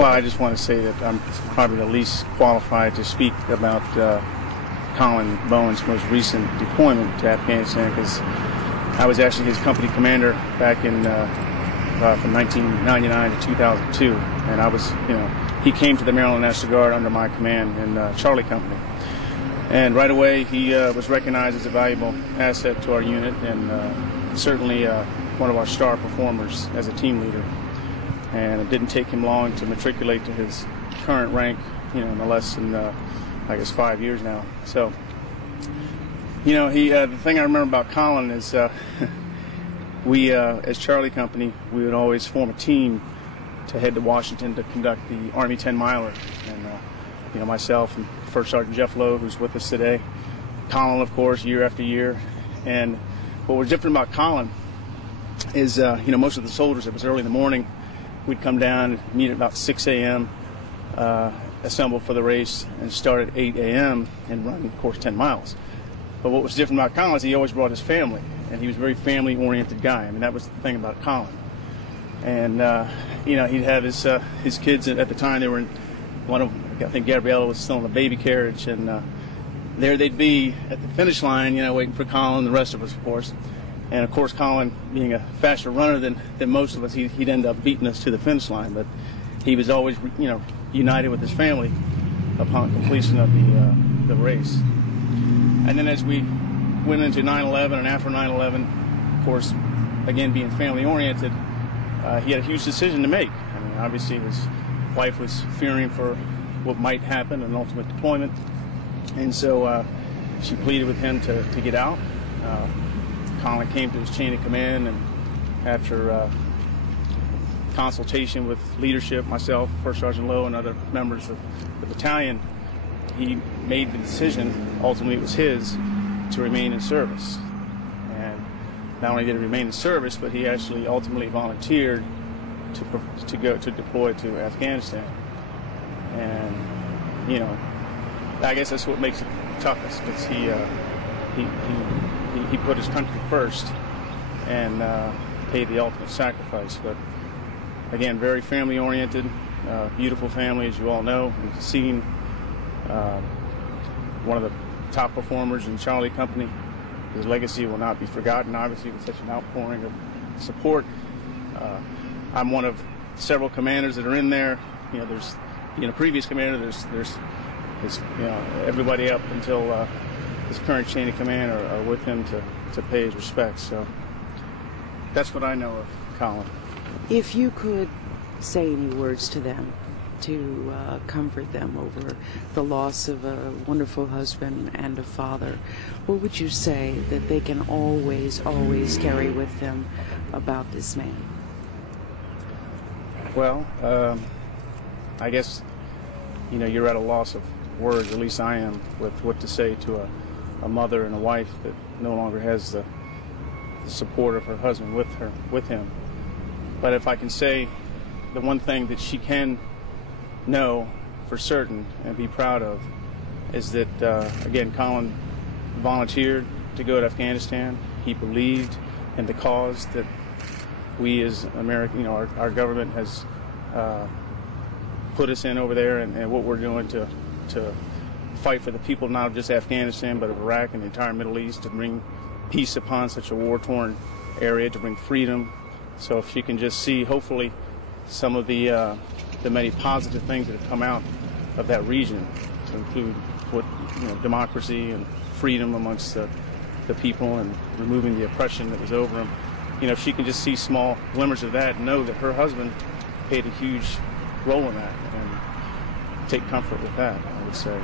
Well, I just want to say that I'm probably the least qualified to speak about Colin Bowen's most recent deployment to Afghanistan, because I was actually his company commander back in from 1999 to 2002, and I was, he came to the Maryland National Guard under my command in Charlie Company, and right away he was recognized as a valuable asset to our unit, and certainly one of our star performers as a team leader. And it didn't take him long to matriculate to his current rank, in less than, I guess, 5 years now. So, the thing I remember about Colin is we, as Charlie Company, we would always form a team to head to Washington to conduct the Army 10-miler. And, myself and First Sergeant Jeff Lowe, who's with us today, Colin, of course, year after year. And what was different about Colin is, most of the soldiers, it was early in the morning. We'd come down, meet at about 6 a.m., assemble for the race, and start at 8 a.m. and run, of course, 10 miles. But what was different about Colin is he always brought his family, and he was a very family-oriented guy. I mean, that was the thing about Colin. And, he'd have his kids at the time. They were in one of them, I think Gabriella was still in a baby carriage, and there they'd be at the finish line, waiting for Colin and the rest of us, of course. And of course, Colin, being a faster runner than most of us, he'd end up beating us to the finish line. But he was always, united with his family upon completion of the race. And then as we went into 9/11 and after 9/11, of course, again being family-oriented, he had a huge decision to make. I mean, obviously his wife was fearing for what might happen, an ultimate deployment, and so she pleaded with him to get out. Colin came to his chain of command, and after consultation with leadership, myself, First Sergeant Lowe, and other members of the battalion, he made the decision, ultimately it was his, to remain in service. And not only did he remain in service, but he actually ultimately volunteered to deploy to Afghanistan. And I guess that's what makes it toughest, because he put his country first and paid the ultimate sacrifice. But again, very family-oriented, beautiful family, as you all know. We've seen one of the top performers in Charlie Company. His legacy will not be forgotten, obviously, with such an outpouring of support. I'm one of several commanders that are in there. There's a previous commander. There's everybody up until his current chain of command are with him to pay his respects. So that's what I know of Colin. If you could say any words to them to comfort them over the loss of a wonderful husband and a father, what would you say that they can always carry with them about this man? Well, I guess, you're at a loss of words, at least I am, with what to say to a mother and a wife that no longer has the support of her husband with him. But if I can say the one thing that she can know for certain and be proud of is that, again, Colin volunteered to go to Afghanistan. He believed in the cause that we as American, our government has put us in over there, and what we're doing to fight for the people not of just Afghanistan but of Iraq and the entire Middle East, to bring peace upon such a war-torn area, to bring freedom. So if she can just see, hopefully, some of the many positive things that have come out of that region, to include democracy and freedom amongst the people, and removing the oppression that was over them. If she can just see small glimmers of that and know that her husband played a huge role in that, and take comfort with that, I would say.